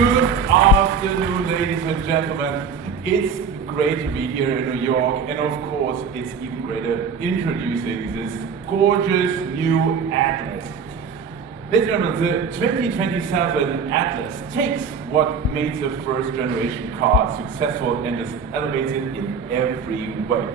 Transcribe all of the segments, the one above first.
Good afternoon, ladies and gentlemen. It's great to be here in New York, and of course, it's even greater introducing this gorgeous new Atlas. Ladies and gentlemen, the 2027 Atlas takes what made the first generation car successful and just elevates it in every way.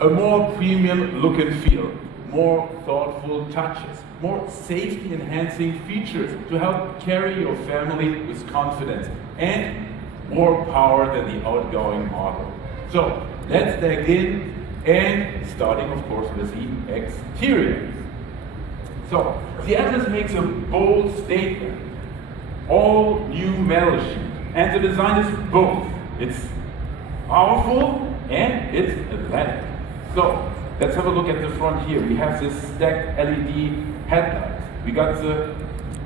A more premium look and feel, more thoughtful touches, more safety enhancing features to help carry your family with confidence, and more power than the outgoing model. So let's dig in, and starting of course with the exterior. So the Atlas makes a bold statement, all new metal sheet, and the design is both. It's powerful and it's athletic. So let's have a look at the front here. We have this stacked LED headlights. We got the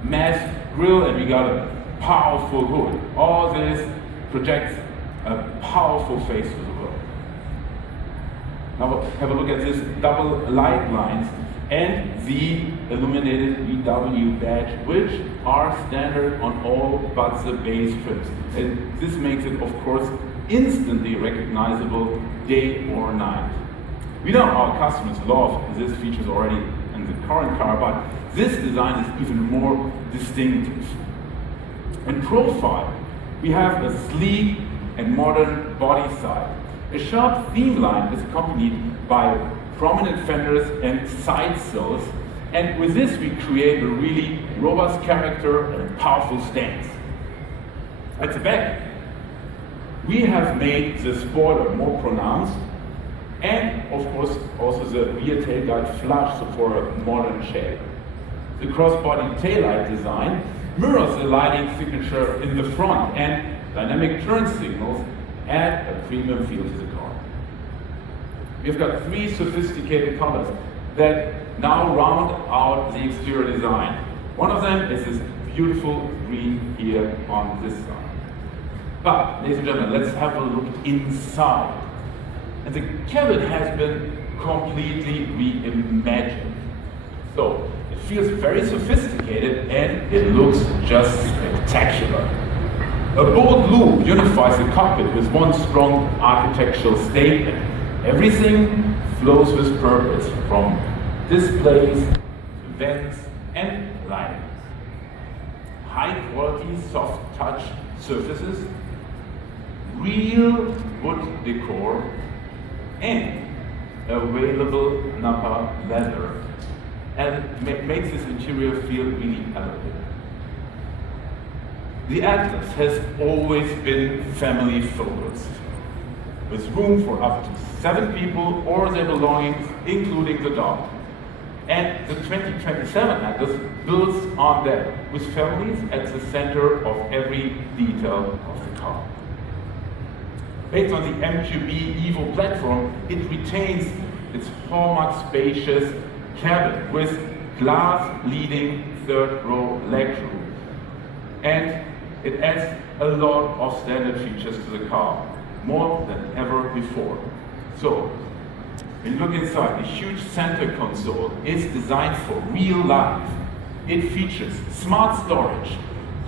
masked grille and we got a powerful hood. All this projects a powerful face to the world. Now have a look at this double light lines and the illuminated VW badge, which are standard on all but the base trims. And this makes it, of course, instantly recognizable day or night. We know our customers love these features already in the current car, but this design is even more distinctive. In profile, we have a sleek and modern body side. A sharp theme line is accompanied by prominent fenders and side sills, and with this we create a really robust character and a powerful stance. At the back, we have made the spoiler more pronounced, and of course also the rear tailgate flush, so for a modern shape. The crossbody taillight design mirrors the lighting signature in the front, and dynamic turn signals add a premium feel to the car. We've got three sophisticated colors that now round out the exterior design. One of them is this beautiful green here on this side. But, ladies and gentlemen, let's have a look inside. And the cabin has been completely reimagined. So, it feels very sophisticated and it looks just spectacular. A bold loop unifies the cockpit with one strong architectural statement. Everything flows with purpose, from displays to vents and lighting. High quality soft touch surfaces, real wood decor, and available Napa leather, and makes this interior feel really elevated. The Atlas has always been family focused, with room for up to 7 people or their belongings, including the dog. And the 2027 Atlas builds on that, with families at the center of every detail of the car. Based on the MQB Evo platform, it retains its hallmark spacious cabin with glass-leading third-row legroom. And it adds a lot of standard features to the car, more than ever before. So, when you look inside, the huge center console is designed for real life. It features smart storage,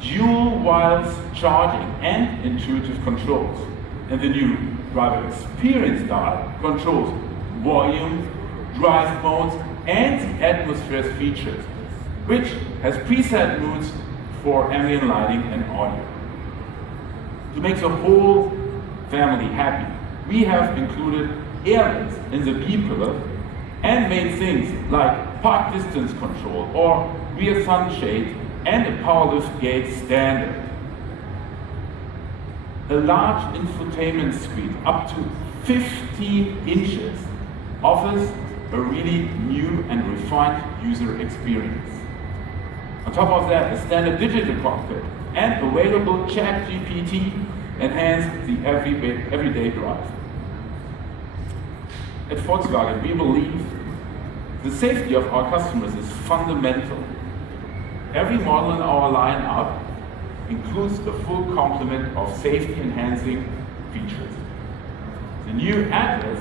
dual wireless charging, and intuitive controls. And the new driver experience dial controls volume, drive modes, and the atmosphere's features, which has preset moods for ambient lighting and audio. To make the whole family happy, we have included airbags in the B-pillar and made things like park distance control or rear sunshade and a power lift gate standard. A large infotainment screen up to 15 inches offers a really new and refined user experience. On top of that, a standard digital cockpit and available ChatGPT enhance the everyday drive. At Volkswagen, we believe the safety of our customers is fundamental. Every model in our lineup includes a full complement of safety-enhancing features. The new Atlas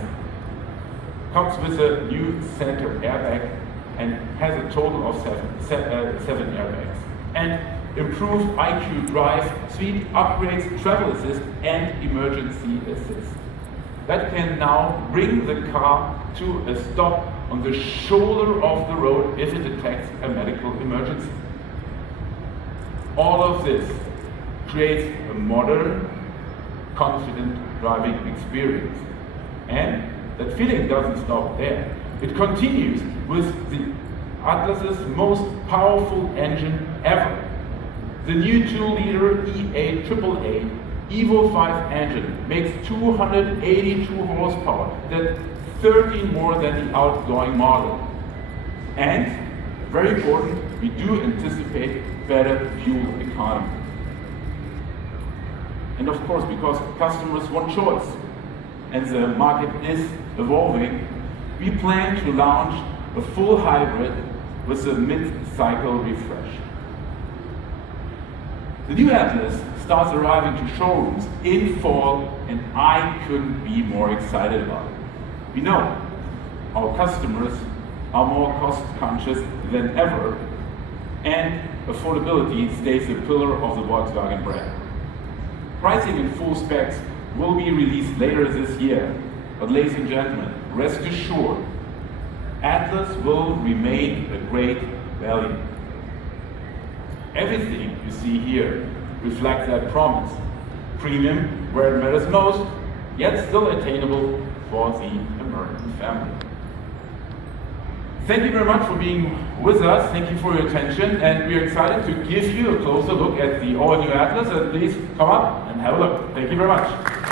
comes with a new center airbag and has a total of seven airbags. And improved IQ drive, speed upgrades, travel assist, and emergency assist. That can now bring the car to a stop on the shoulder of the road if it detects a medical emergency. All of this creates a modern, confident driving experience. And that feeling doesn't stop there. It continues with the Atlas's most powerful engine ever. The new 2-liter E8 AAA Evo 5 engine makes 282 horsepower, that's 13 more than the outgoing model. And, very important, we do anticipate better fuel economy. And of course, because customers want choice and the market is evolving, we plan to launch a full hybrid with a mid-cycle refresh. The new Atlas starts arriving to showrooms in fall, and I couldn't be more excited about it. We know our customers are more cost-conscious than ever, and affordability stays a pillar of the Volkswagen brand. Pricing in full specs will be released later this year, but ladies and gentlemen, rest assured, Atlas will remain a great value. Everything you see here reflects that promise. Premium where it matters most, yet still attainable for the American family. Thank you very much for being with us. Thank you for your attention, and we are excited to give you a closer look at the all-new Atlas. And please come up and have a look. Thank you very much.